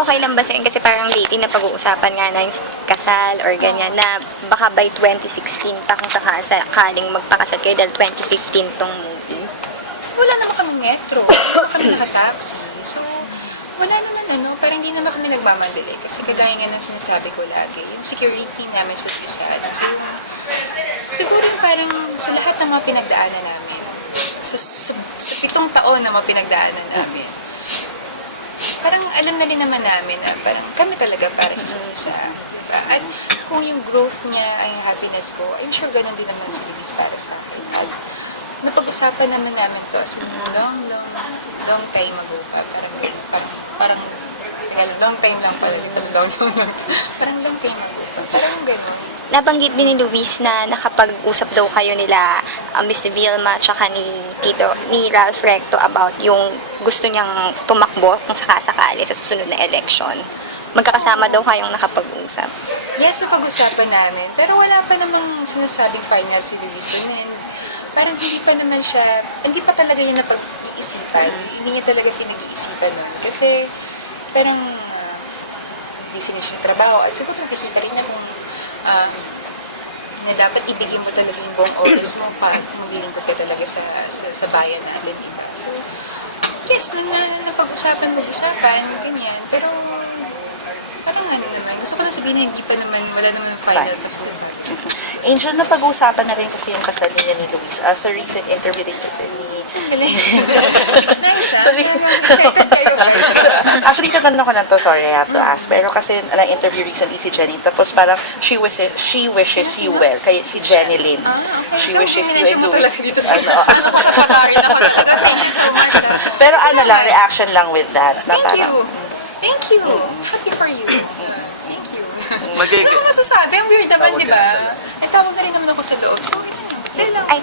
okay lang ba sa'yo? Kasi parang lately na pag-uusapan nga na yung kasal or ganyan na baka by 2016 pa kung sakaling magpakasal kayo dahil 2015 tong movie. Wala naman kaming metro, wala naman kami naka-taxi. So, wala naman parang hindi naman kami nagmamadali. Kasi kagaya nga ng sinasabi ko lagi, yung security namin sa umpisa at saka siguro yung parang sa lahat ng mga pinagdaanan namin, sa 7 taon na mga pinagdaanan namin, parang alam na rin naman namin na parang kami talaga para sa isa. Diba? At kung yung growth niya ay happiness ko, I'm sure ganun din naman si Luis para sa akin. Napag-usapan naman namin to as in long time ago pa. Parang long time lang pala. Parang long time ago pa. Parang gano'n. Nabanggit din ni Luis na nakapag-usap daw kayo nila Miss Vilma tsaka ni Ralph Recto about yung gusto niyang tumakbo kung sakasakali sa susunod na election. Magkakasama daw kayong nakapag-usap. Yes, napag-usapan namin. Pero wala pa namang sinasabing final si Luis din. And parang hindi pa talaga niya napag-iisipan. Hindi niya talaga pinag-iisipan nun. Kasi parang busy na siya sa trabaho. At siguro nakikita rin niya kung na dapat ibigay mo talaga yung buong oras mo pag maglilingkod ka talaga sa bayan natin, diba? So, yes, napag-usapan, ganyan. Pero, parang naman. Gusto ko na sabihin na hindi pa naman, wala naman final pa sinasabi. Angel, napag-uusapan na rin kasi yung kasal niya ni Luis. Sa recent interview din kasi ni... Galing. Nice, Sorry. Excited kayo. Actually, tatanong ko na to, sorry, I have to ask. Pero kasi na-interview recently si Jenny, tapos parang she wishes you well. Kaya si Jenny Lynn. Okay. She wishes you and Manager mo talaga Luis. dito sa patarin ako talaga. Thank you so much. Pero Kasi ano lang, naman, reaction lang with that. Na Thank parang, you. Thank you. Happy for you. Thank you. Magiging- Ano masasabi? Ang weird naman, di ba? Ay, tawag na rin naman ako sa loob. So, yun. Sa'yo lang. Ay,